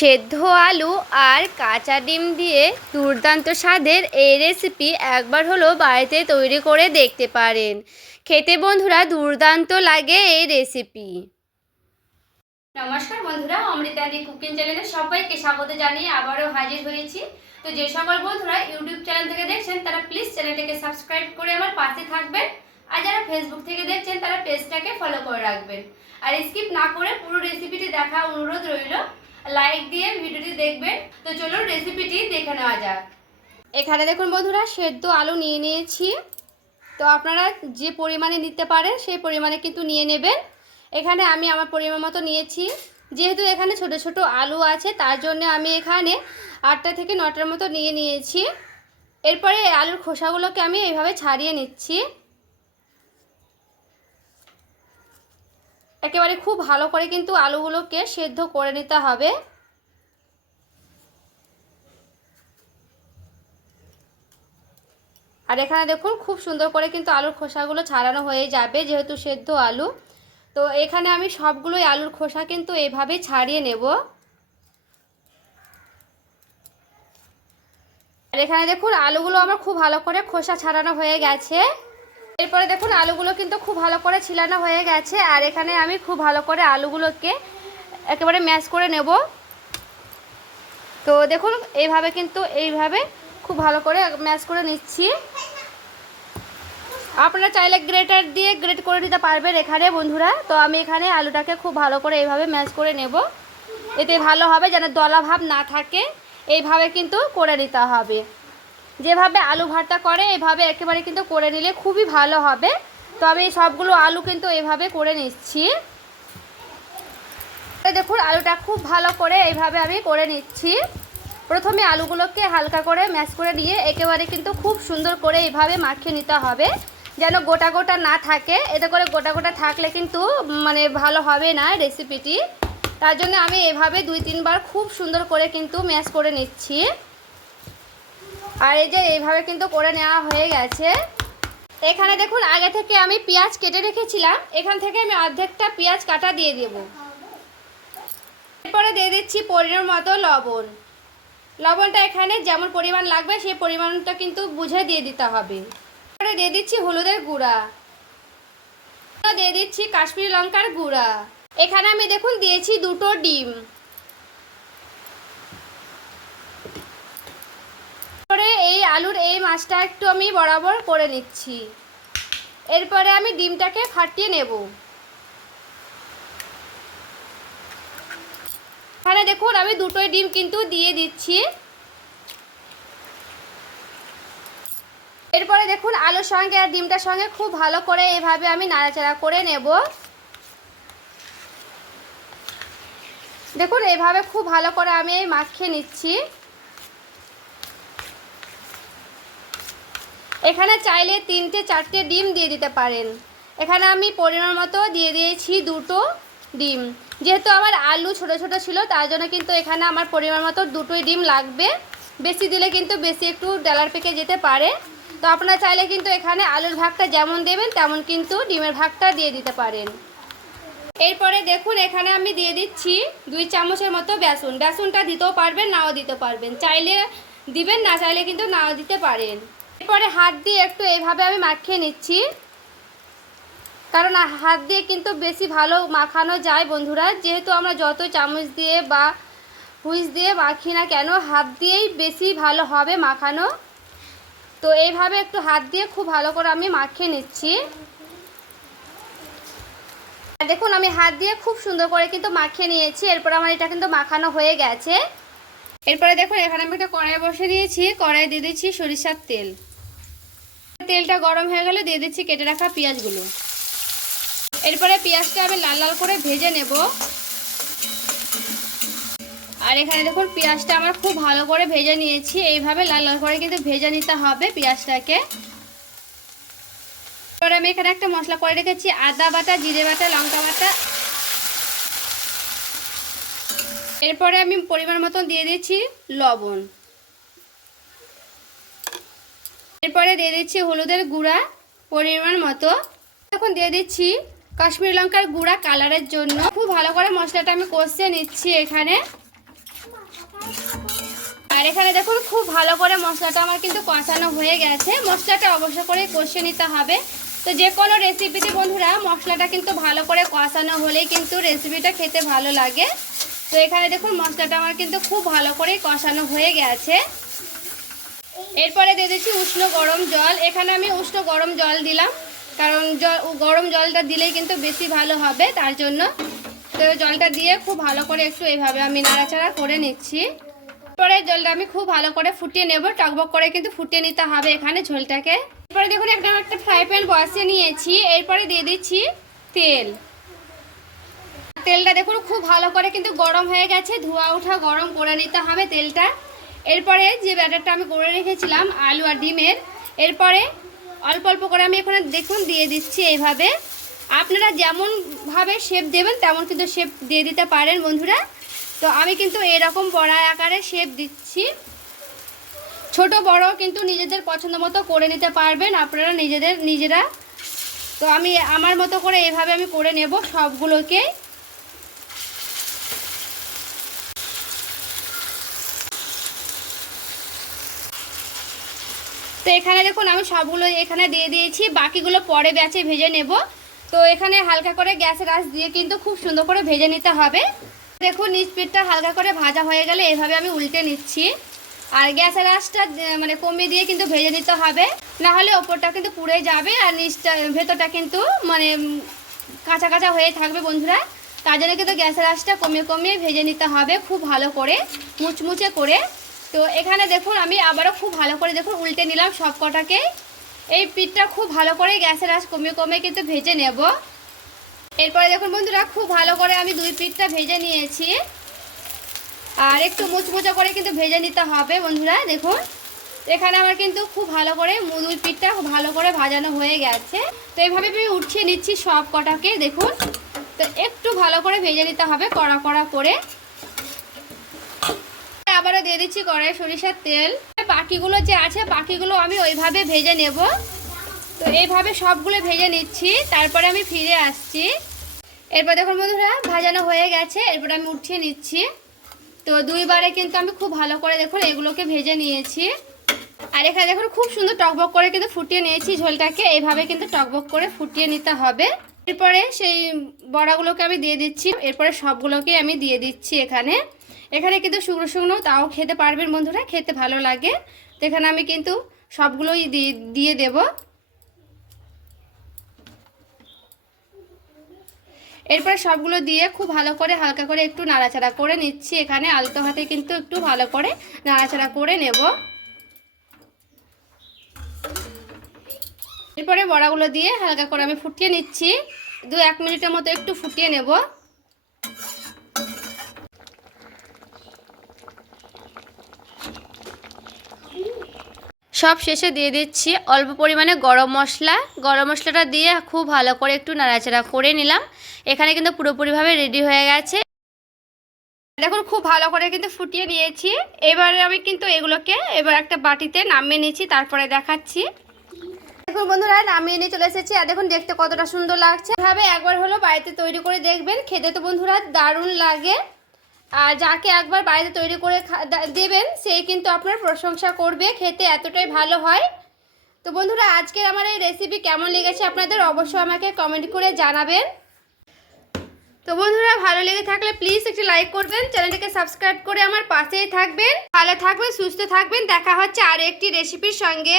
সেদ্ধ আলু আর কাঁচা ডিম দিয়ে দুর্দান্ত স্বাদের এই রেসিপি একবার হলো বাড়িতে তৈরি করে দেখতে পারেন। খেতে বন্ধুরা দুর্দান্ত লাগে এই রেসিপি। নমস্কার বন্ধুরা, অমৃতাদি কুকিং চ্যানেলে সবাইকে স্বাগত জানিয়ে আবারও হাজির হয়েছি। তো যে সকল বন্ধুরা ইউটিউব চ্যানেল থেকে দেখছেন তারা প্লিজ চ্যানেলটিকে সাবস্ক্রাইব করে আমার পাশে থাকবেন, আর যারা ফেসবুক থেকে দেখছেন তারা পেজটাকে ফলো করে রাখবেন। আর স্কিপ না করে পুরো রেসিপিটি দেখা অনুরোধ রইল, লাইক দিয়ে ভিডিওটি দেখবেন। তো চলুন রেসিপিটি দেখে নেওয়া যাক। এখানে দেখুন বন্ধুরা, সেদ্ধ আলু নিয়ে নিয়েছি। তো আপনারা যে পরিমাণে নিতে পারেন সেই পরিমাণে কিন্তু নিয়ে নেবেন। এখানে আমি আমার পরিমাণ মতো নিয়েছি। যেহেতু এখানে ছোট ছোট আলু আছে তার জন্য আমি এখানে 8টা থেকে 9টার মতো নিয়ে নিয়েছি। এরপরে আলুর খোসাগুলোকে আমি এইভাবে ছাড়িয়ে নিচ্ছি। একেবারে খুব ভালো করে কিন্তু আলুগুলোকে সেদ্ধ করে নিতে হবে। আর এখানে দেখুন খুব সুন্দর করে কিন্তু আলুর খোসাগুলো ছাড়ানো হয়ে যাবে, যেহেতু সেদ্ধ আলু। তো এখানে আমি সবগুলোই আলুর খোসা কিন্তু এইভাবে ছাড়িয়ে নেব। আর এখানে দেখুন আলুগুলো আমার খুব ভালো করে খোসা ছাড়ানো হয়ে গেছে। এরপরে দেখুন আলুগুলো কিন্তু খুব ভালো করে ছিলানো হয়ে গেছে। আর এখানে আমি খুব ভালো করে আলুগুলোকে একেবারে ম্যাশ করে নেব। তো দেখুন এইভাবে খুব ভালো করে ম্যাশ করে নিচ্ছি। আপনারা চাইলে গ্রেটার দিয়ে গ্রেট করে নিতে পারবেন এখানে বন্ধুরা। তো আমি এখানে আলুটাকে খুব ভালো করে এইভাবে ম্যাশ করে নেব। এতে ভালো হবে যেন দলা ভাব না থাকে, এইভাবে কিন্তু করে নিতে হবে। যেভাবে আলু ভর্তা করে এইভাবে একেবারে কিন্তু করে নিলে খুবই ভালো হবে। তো আমি সবগুলো আলু কিন্তু এইভাবে করে নিচ্ছি। দেখুন আলুটা খুব ভালো করে এইভাবে আমি করে নিচ্ছি। প্রথমে আলুগুলোকে হালকা করে ম্যাশ করে নিয়ে একেবারে কিন্তু খুব সুন্দর করে এইভাবে মাখিয়ে নিতে হবে, যেন গোটা গোটা না থাকে। এতে করে গোটা গোটা থাকলে কিন্তু ভালো হবে না রেসিপিটি। তার জন্য আমি এভাবে 2-3 বার খুব সুন্দর করে কিন্তু ম্যাশ করে নিচ্ছি। আর এই যে এইভাবে কিন্তু করে নেওয়া হয়ে গেছে। এখানে দেখুন আগে থেকে আমি পেঁয়াজ কেটে রেখেছিলাম, এখান থেকে আমি অর্ধেকটা পেঁয়াজ কাটা দিয়ে দেব। এরপরে দিয়ে দিচ্ছি পরিমাণ মতো লবণ। লবণটা এখানে যেমন পরিমাণ লাগবে সেই পরিমাণটা কিন্তু বুঝে দিয়ে দিতে হবে। এরপরে দিয়ে দিচ্ছি হলুদের গুঁড়া, দিয়ে দিচ্ছি কাশ্মীরি লঙ্কার গুঁড়া। এখানে আমি দেখুন দিয়েছি 2টো ডিম। এরপরে এই আলুর এই মাছটা একটু আমি বরাবর করে নিচ্ছি। এরপরে আমি ডিমটাকে ফাটিয়ে নেব। এখানে দেখুন আমি 2টোই ডিম কিন্তু দিয়ে দিচ্ছি। এরপরে দেখুন আলুর সঙ্গে আর ডিমটার সঙ্গে খুব ভালো করে এভাবে আমি নাড়াচাড়া করে নেব। দেখুন এইভাবে খুব ভালো করে আমি মাখিয়ে নিচ্ছি। এখানে চাইলে 3-4টে ডিম দিয়ে দিতে পারেন। এখানে আমি পরিমাণ মতো দিয়ে দিয়েছি 2টো ডিম। যেহেতু আমার আলু ছোট ছোট ছিল তার জন্য কিন্তু এখানে আমার পরিমাণ মতো 2টোই ডিম লাগবে। বেশি দিলে কিন্তু বেশি একটু ডালার পেকে যেতে পারে। তো আপনারা চাইলে কিন্তু এখানে আলুর ভাগটা যেমন দেবেন তেমন কিন্তু ডিমের ভাগটা দিয়ে দিতে পারেন। এরপরে দেখুন এখানে আমি দিয়ে দিচ্ছি 2 চামচের মতো বেসন। বেসনটা দিতেও পারবেন, নাও দিতে পারবেন। চাইলে দিবেন, না চাইলে কিন্তু নাও দিতে পারেন। এরপরে হাত দিয়ে একটু এইভাবে আমি মাখিয়ে নিচ্ছি, কারণ হাত দিয়ে কিন্তু বেশি ভালো মাখানো যায় বন্ধুরা। যেহেতু আমরা যত চামচ দিয়ে বা হুইস দিয়ে মাখি না কেন, হাত দিয়েই বেশি ভালো হবে মাখানো। তো এইভাবে একটু হাত দিয়ে খুব ভালো করে আমি মাখিয়ে নিচ্ছি। দেখুন আমি হাত দিয়ে খুব সুন্দর করে কিন্তু মাখিয়ে নিয়েছি। এরপর আমার এটা কিন্তু মাখানো হয়ে গেছে। এরপরে দেখুন এখানে আমি একটা কড়াই বসে দিয়েছি। কড়াই দিয়ে দিচ্ছি সরিষার তেল। তেলটা গরম হয়ে গেলে দিয়ে দিচ্ছি কেটে রাখা পেঁয়াজগুলো। এরপরে পেঁয়াজটা আমি লাল লাল করে ভেজে নেব। আর এখানে দেখুন পেঁয়াজটা আমার খুব ভালো করে ভেজে নিয়েছি। এইভাবে লাল লাল করে কিন্তু ভেজে নিতে হবে পেঁয়াজটাকে। এরপরে আমি এখানে একটা মশলা করে রেখেছি, আদা বাটা, জিরে বাটা, লঙ্কা বাটা। এরপরে আমি পরিমাণ মতন দিয়ে দিচ্ছি লবণ। এরপরে দিয়ে দিচ্ছি হলুদের গুঁড়া পরিমাণ মতো। এখন দিয়ে দিচ্ছি কাশ্মীরি লঙ্কার গুঁড়া কালারের জন্য। খুব ভালো করে মশলাটা আমি কষিয়ে নিচ্ছি এখানে। আর এখানে দেখুন খুব ভালো করে মশলাটা আমার কিন্তু কষানো হয়ে গেছে। মশলাটা অবশ্য করে কষিয়ে নিতে হবে। তো যে কোনো রেসিপিতে বন্ধুরা মশলাটা কিন্তু ভালো করে কষানো হলেই কিন্তু রেসিপিটা খেতে ভালো লাগে। তো এখানে দেখুন মশলাটা আমার কিন্তু খুব ভালো করে কষানো হয়ে গেছে। এরপরে দিয়ে দিচ্ছি উষ্ণ গরম জল। এখানে আমি উষ্ণ গরম জল দিলাম, কারণ গরম জলটা দিলেই কিন্তু বেশি ভালো হবে, তার জন্য। তো জলটা দিয়ে খুব ভালো করে একটু এইভাবে আমি নাড়াচাড়া করে নিচ্ছি। এরপরে জলটা আমি খুব ভালো করে ফুটিয়ে নেব, টকবক করে কিন্তু ফুটিয়ে নিতে হবে এখানে ঝোলটাকে। এরপরে দেখুন একটা ফ্রাই প্যান বসিয়ে নিয়েছি। এরপরে দিয়ে দিচ্ছি তেল। তেলটা দেখুন খুব ভালো করে কিন্তু গরম হয়ে গেছে, ধোয়া ওঠা গরম করে নিতে হবে তেলটা। এরপরে যে ব্যাটারটা আমি করে রেখেছিলাম আলু আর ডিমের, এরপরে অল্প অল্প করে আমি এখানে দেখুন দিয়ে দিচ্ছি এইভাবে। আপনারা যেমনভাবে শেপ দেবেন তেমন কিন্তু শেপ দিয়ে দিতে পারেন বন্ধুরা। তো আমি কিন্তু এরকম বড়া আকারে শেপ দিচ্ছি। ছোট বড় কিন্তু নিজেদের পছন্দ মতো করে নিতে পারবেন আপনারা নিজেরা। তো আমি আমার মতো করে এভাবে আমি করে নেব সবগুলোকে। তো এখানে দেখুন আমি সবগুলো এখানে দিয়ে দিয়েছি, বাকিগুলো পরে ব্যাচে ভেজে নেব। তো এখানে হালকা করে গ্যাসের আঁচ দিয়ে কিন্তু খুব সুন্দর করে ভেজে নিতে হবে। দেখুন নিচ পিঠটা হালকা করে ভাজা হয়ে গেলে এভাবে আমি উল্টে নিচ্ছি। আর গ্যাসের আঁচটা মানে কমিয়ে দিয়ে কিন্তু ভেজে নিতে হবে, না হলে ওপরটা কিন্তু পুড়ে যাবে আর নিচটা ভেতরটা কিন্তু মানে কাঁচা কাঁচা হয়ে থাকবে বন্ধুরা। তার জন্য কিন্তু গ্যাসের আঁচটা কমিয়ে কমিয়ে ভেজে নিতে হবে খুব ভালো করে, মুচমুচে করে। তো এখানে দেখুন আমি আবারও খুব ভালো করে দেখুন উল্টে নিলাম সব কটাকে। এই পিঠটা খুব ভালো করে গ্যাসের আঁচ কমিয়ে কমিয়ে কিন্তু ভেজে নেব। এরপরে দেখুন বন্ধুরা খুব ভালো করে আমি দুই পিঠটা ভেজে নিয়েছি। আর একটু মুচমুচে করে কিন্তু ভেজে নিতে হবে বন্ধুরা। দেখুন এখানে আমার কিন্তু খুব ভালো করে দুই পিঠটা খুব ভালো করে ভাজানো হয়ে গেছে। তো এইভাবে আমি উঠিয়ে নিচ্ছি সব কটাকে। দেখুন তো একটু ভালো করে ভেজে নিতে হবে কড়া কড়া করে। আবারও দিয়ে দিচ্ছি কড়াই সরিষার তেল। বাকিগুলো যে আছে বাকিগুলো আমি ওইভাবে ভেজে নেব। তো এইভাবে সবগুলো ভেজে নিচ্ছি, তারপরে আমি ফিরে আসছি। এরপর দেখুন বন্ধুরা ভাজানো হয়ে গেছে, এরপর আমি উঠিয়ে নিচ্ছি। তো দুইবারে কিন্তু আমি খুব ভালো করে দেখুন এগুলোকে ভেজে নিয়েছি। আর এখানে দেখুন খুব সুন্দর টকবক করে কিন্তু ফুটিয়ে নিয়েছি ঝোলটাকে। এইভাবে কিন্তু টকবক করে ফুটিয়ে নিতে হবে। এরপরে সেই বড়াগুলোকে আমি দিয়ে দিচ্ছি। এরপরে সবগুলোকে আমি দিয়ে দিচ্ছি এখানে। এখানে কিন্তু শুকনো শুকনো তাও খেতে পারবেন বন্ধুরা, খেতে ভালো লাগে। তো এখানে আমি কিন্তু সবগুলোই দিয়ে দেব। এরপরে সবগুলো দিয়ে খুব ভালো করে হালকা করে একটু নাড়াচাড়া করে নিচ্ছি। এখানে আলতো হাতে কিন্তু একটু ভালো করে নাড়াচাড়া করে নেব। এরপরে বড়াগুলো দিয়ে হালকা করে আমি ফুটিয়ে নিচ্ছি। 2-1 মিনিটের মতো একটু ফুটিয়ে নেব। সব শেষে দিয়ে দিচ্ছি অল্প পরিমাণে গরম মশলা। গরম মশলাটা দিয়ে খুব ভালো করে একটু নাড়াচাড়া করে নিলাম। এখানে কিন্তু পুরোপুরিভাবে রেডি হয়ে গেছে। দেখুন খুব ভালো করে কিন্তু ফুটিয়ে নিয়েছি। এবারে আমি কিন্তু এগুলোকে এবার একটা বাটিতে নামিয়ে নিচ্ছি, তারপরে দেখাচ্ছি। দেখুন বন্ধুরা নামিয়ে নিয়ে চলে এসেছি। আর দেখুন দেখতে কতটা সুন্দর লাগছে। এভাবে একবার হলো বাড়িতে তৈরি করে দেখবেন, খেতে তো বন্ধুরা দারুণ লাগে। আর যাকে একবার বাড়িতে তৈরি করে দেবেন সেই কিন্তু আপনার প্রশংসা করবে, খেতে এতটাই ভালো হয়। তো বন্ধুরা আজকের আমার এই রেসিপি কেমন লেগেছে আপনাদের অবশ্যই আমাকে কমেন্ট করে জানাবেন। তো বন্ধুরা ভালো লেগে থাকলে প্লিজ একটি লাইক করবেন, চ্যানেলটাকে সাবস্ক্রাইব করে আমার পাশেই থাকবেন। ভালো থাকবেন, সুস্থ থাকবেন। দেখা হচ্ছে আরও একটি রেসিপির সঙ্গে।